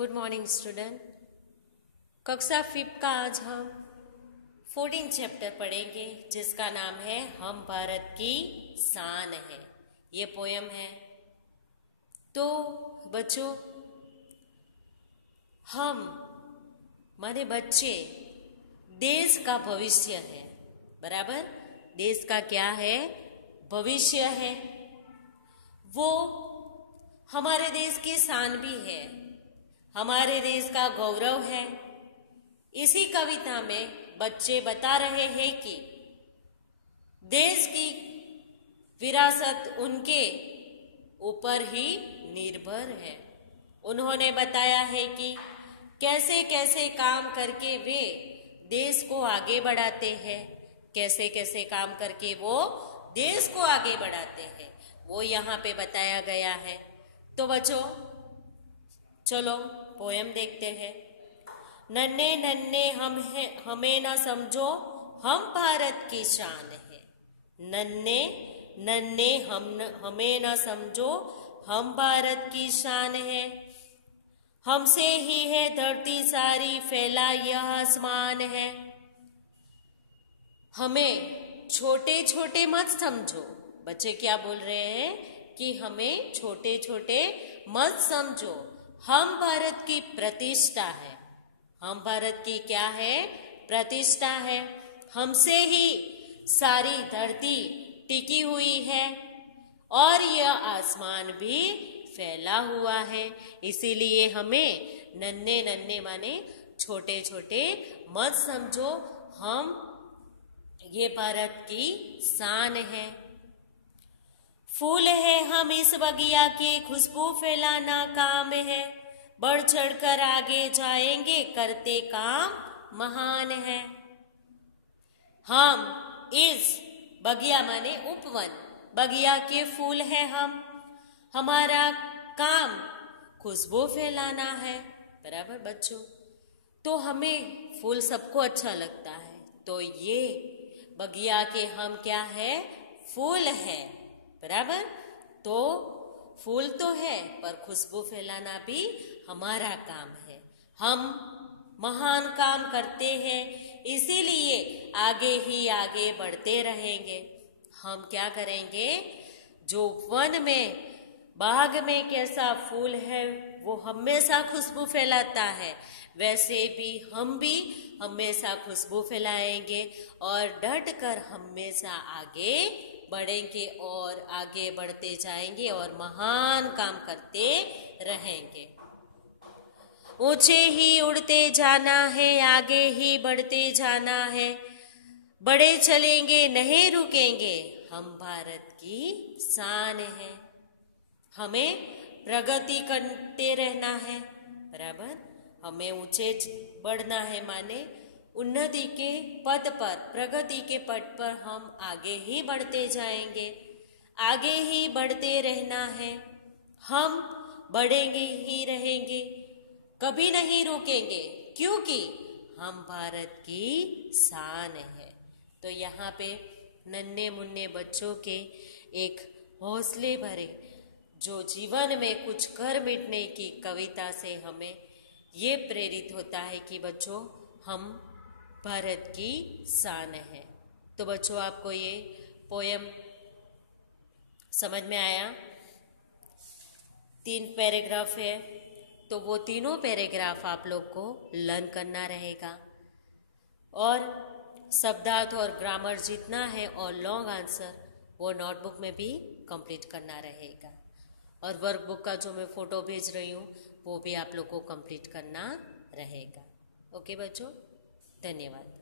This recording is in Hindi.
Good morning student. कक्षा 5 का आज हम 14 चैप्टर पढ़ेंगे जिसका नाम है हम भारत की शान है। ये पोयम है। तो बच्चों, हम माने बच्चे देश का भविष्य है, बराबर। देश का क्या है? भविष्य है। वो हमारे देश की शान भी है, हमारे देश का गौरव है। इसी कविता में बच्चे बता रहे हैं कि देश की विरासत उनके ऊपर ही निर्भर है। उन्होंने बताया है कि कैसे कैसे काम करके वे देश को आगे बढ़ाते हैं, कैसे कैसे काम करके वो देश को आगे बढ़ाते हैं, वो यहाँ पे बताया गया है। तो बच्चों चलो पोयम देखते हैं। नन्हे नन्हे हमें न समझो, हम भारत की शान है। नन्हे नन्हे हमें न समझो, हम भारत की शान है। हमसे ही है धरती सारी, फैला यह आसमान है। हमें छोटे छोटे मत समझो। बच्चे क्या बोल रहे हैं कि हमें छोटे छोटे मत समझो, हम भारत की प्रतिष्ठा है। हम भारत की क्या है? प्रतिष्ठा है। हमसे ही सारी धरती टिकी हुई है और यह आसमान भी फैला हुआ है। इसीलिए हमें नन्हे नन्हे माने छोटे छोटे मत समझो, हम ये भारत की शान है। फूल है हम इस बगिया के, खुशबू फैलाना काम है। बढ़ चढ़कर आगे जाएंगे, करते काम महान है। हम इस बगिया माने उपवन, बगिया के फूल है हम, हमारा काम खुशबू फैलाना है, बराबर बच्चों। तो हमें फूल सबको अच्छा लगता है, तो ये बगिया के हम क्या है? फूल है, बराबर। तो फूल तो है पर खुशबू फैलाना भी हमारा काम है। हम महान काम करते हैं, इसीलिए आगे ही आगे बढ़ते रहेंगे। हम क्या करेंगे? जो वन में, बाग में कैसा फूल है वो हमेशा खुशबू फैलाता है, वैसे भी हमेशा खुशबू फैलाएंगे और डट कर हमेशा आगे बढ़ेंगे और आगे बढ़ते जाएंगे और महान काम करते रहेंगे। ऊंचे ही उड़ते जाना है, आगे ही बढ़ते जाना है। बड़े चलेंगे नहीं रुकेंगे, हम भारत की शान है। हमें प्रगति करते रहना है, बराबर। हमें ऊंचे बढ़ना है माने उन्नति के पथ पर, प्रगति के पथ पर हम आगे ही बढ़ते जाएंगे, आगे ही बढ़ते रहना है। हम बढ़ेंगे ही रहेंगे, कभी नहीं रुकेंगे, क्योंकि हम भारत की शान है। तो यहाँ पे नन्हे मुन्ने बच्चों के एक हौसले भरे, जो जीवन में कुछ कर मिटने की कविता से हमें ये प्रेरित होता है कि बच्चों हम भारत की शान है। तो बच्चों आपको ये पोयम समझ में आया? 3 पैराग्राफ है, तो वो तीनों पैराग्राफ आप लोग को लर्न करना रहेगा और शब्दार्थ और ग्रामर जितना है और लॉन्ग आंसर वो नोटबुक में भी कंप्लीट करना रहेगा। और वर्कबुक का जो मैं फ़ोटो भेज रही हूँ वो भी आप लोग को कंप्लीट करना रहेगा। ओके बच्चों, धन्यवाद।